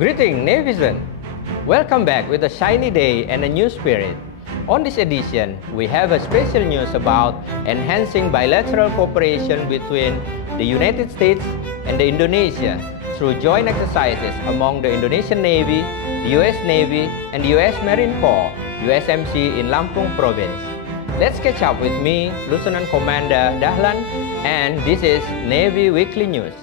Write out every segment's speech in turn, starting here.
Greeting Navision! Welcome back with a shiny day and a new spirit. On this edition, we have a special news about enhancing bilateral cooperation between the United States and Indonesia through joint exercises among the Indonesian Navy, the US Navy, and the US Marine Corps, Usmc in Lampung Province. Let's catch up with me, Lieutenant Commander Dahlan, and this is Navy Weekly News.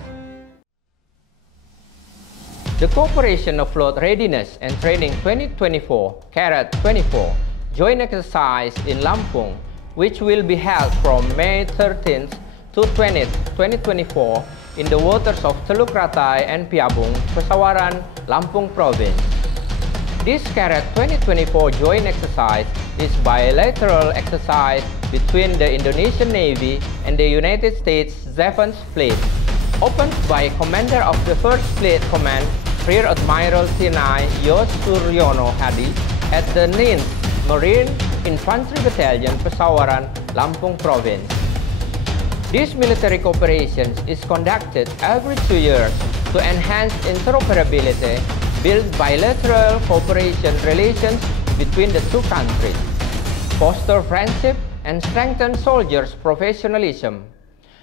The Cooperation of Float Readiness and Training 2024, Carat 24, joint exercise in Lampung, which will be held from May 13th to 20th, 2024 in the waters of Teluk Ratai and Piabung, Pesawaran, Lampung Province. This Carat 2024 joint exercise is bilateral exercise between the Indonesian Navy and the United States Defense Fleet, opened by Commander of the 1st Fleet Command, Rear Admiral tnial Yos Suryono Hadi at the 9th Marine Infantry Battalion, Pesawaran, Lampung Province. This military cooperation is conducted every 2 years to enhance interoperability, build bilateral cooperation relations between the two countries, foster friendship, and strengthen soldiers' professionalism.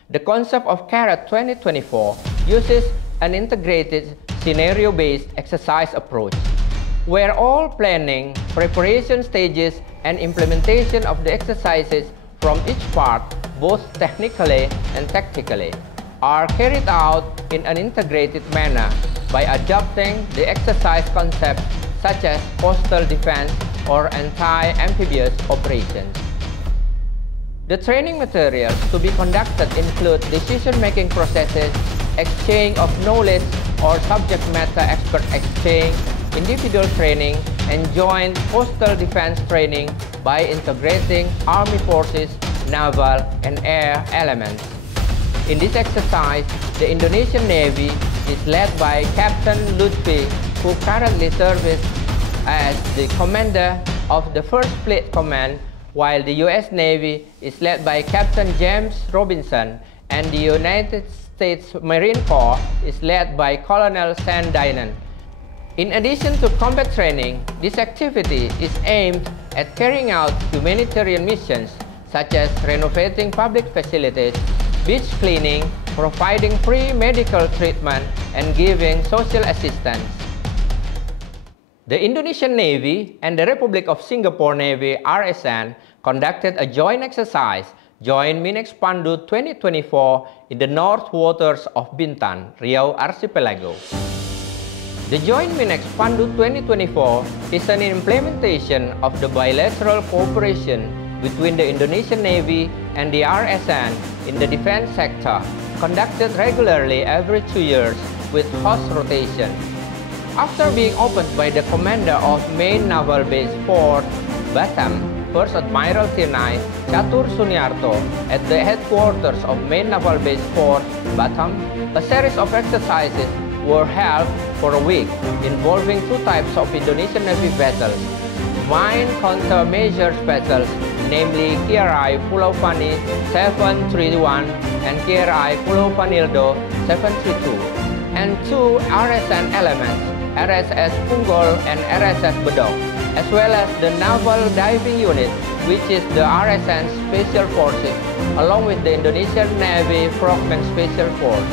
The concept of Carat 2024 uses an integrated scenario-based exercise approach, where all planning, preparation stages, and implementation of the exercises from each part, both technically and tactically, are carried out in an integrated manner by adopting the exercise concepts such as coastal defense or anti-amphibious operations. The training materials to be conducted include decision-making processes, exchange of knowledge or subject matter expert exchange, individual training, and joint coastal defense training by integrating Army forces, naval, and air elements. In this exercise, the Indonesian Navy is led by Captain Lutfi, who currently serves as the commander of the 1st Fleet Command, while the US Navy is led by Captain James Robinson, and the United States Marine Corps is led by Colonel Sam Dinan. In addition to combat training, this activity is aimed at carrying out humanitarian missions such as renovating public facilities, beach cleaning, providing free medical treatment, and giving social assistance. The Indonesian Navy and the Republic of Singapore Navy RSN conducted a joint exercise, Joint Minex Pandu 2024, in the north waters of Bintan, Riau Archipelago. The Joint Minex Pandu 2024 is an implementation of the bilateral cooperation between the Indonesian Navy and the RSN in the defense sector, conducted regularly every 2 years with host rotation. After being opened by the commander of Main Naval Base Fort Batam, 1st Admiral tnial Catur Suniarto, at the headquarters of Main Naval Base Fort Batam, a series of exercises were held for a week, involving 2 types of Indonesian Navy vessels: mine countermeasures vessels, namely KRI Pulau Fani 731 and KRI Pulau Vanildo 732, and 2 RSN elements, RSS Punggol and RSS Bedok, as well as the Naval Diving Unit, which is the RSN Special Forces, along with the Indonesian Navy Frogman Special Force.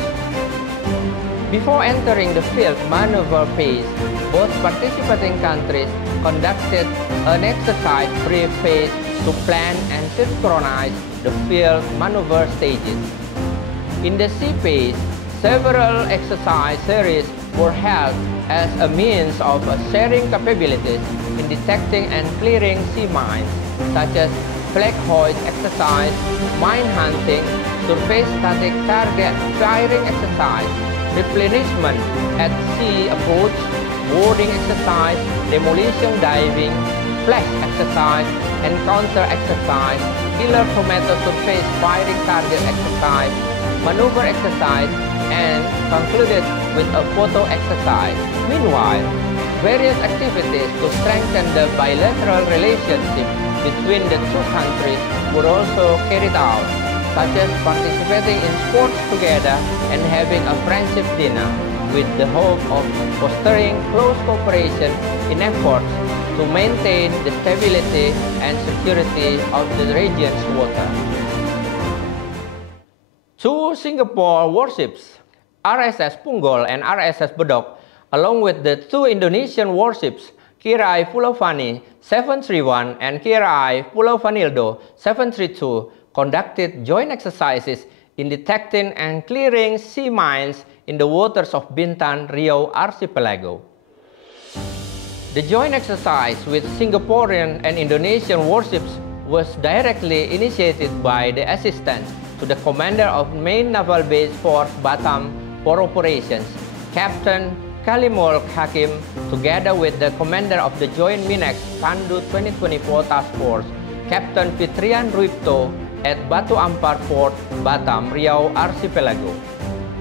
Before entering the field maneuver phase, both participating countries conducted an exercise brief phase to plan and synchronize the field maneuver stages. In the sea phase, several exercise series were held as a means of sharing capabilities in detecting and clearing sea mines, such as flag hoist exercise, mine hunting, surface static target firing exercise, replenishment at sea approach, boarding exercise, demolition diving, flash exercise, encounter exercise, killer tomato surface firing target exercise, maneuver exercise, and concluded with a photo exercise. Meanwhile, Various activities to strengthen the bilateral relationship between the two countries were also carried out, such as participating in sports together and having a friendship dinner, with the hope of fostering close cooperation in efforts to maintain the stability and security of the region's water. Two Singapore warships, RSS Punggol and RSS Bedok, along with the two Indonesian warships, Kri Pulau Fani 731 and Kri Pulau Vanildo 732, conducted joint exercises in detecting and clearing sea mines in the waters of Bintan, Riau Archipelago. The joint exercise with Singaporean and Indonesian warships was directly initiated by the assistant to the commander of Main Naval Base Force Batam for operations, Captain Kalimul Hakim, together with the commander of the Joint Minex Pandu 2024 Task Force, Captain Fitrian Ruipto, at Batu Ampar Port, Batam, Riau Archipelago.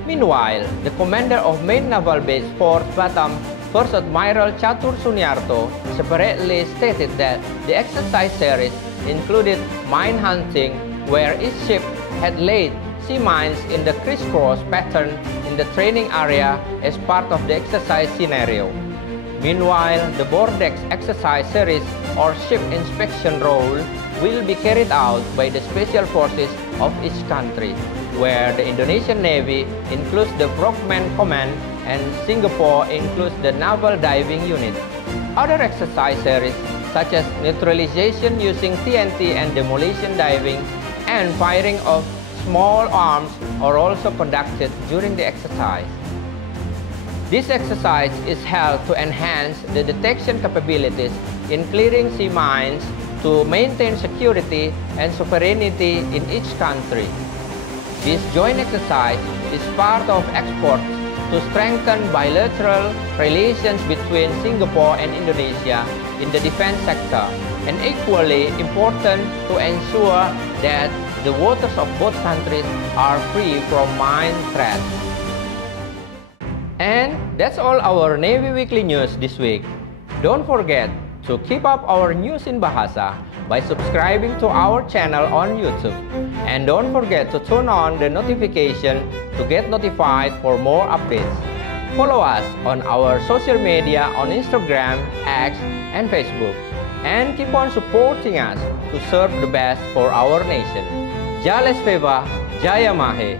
Meanwhile, the commander of Main Naval Base Force Batam, First Admiral Catur Suniarto, separately stated that the exercise series included mine hunting, where each ship had laid sea mines in the crisscross pattern in the training area as part of the exercise scenario. Meanwhile, the Bordex exercise series or ship inspection role will be carried out by the special forces of each country, where the Indonesian Navy includes the Frogman Command and Singapore includes the Naval Diving Unit. Other exercise series such as neutralization using TNT and demolition diving and firing of small arms are also conducted during the exercise. This exercise is held to enhance the detection capabilities in clearing sea mines to maintain security and sovereignty in each country. This joint exercise is part of efforts to strengthen bilateral relations between Singapore and Indonesia in the defense sector, and equally important to ensure that the waters of both countries are free from mine threats. And that's all our Navy Weekly News this week. Don't forget to keep up our news in Bahasa by subscribing to our channel on YouTube. And don't forget to turn on the notification to get notified for more updates. Follow us on our social media on Instagram, X, and Facebook. And keep on supporting us to serve the best for our nation. Jalesvevajayamahe.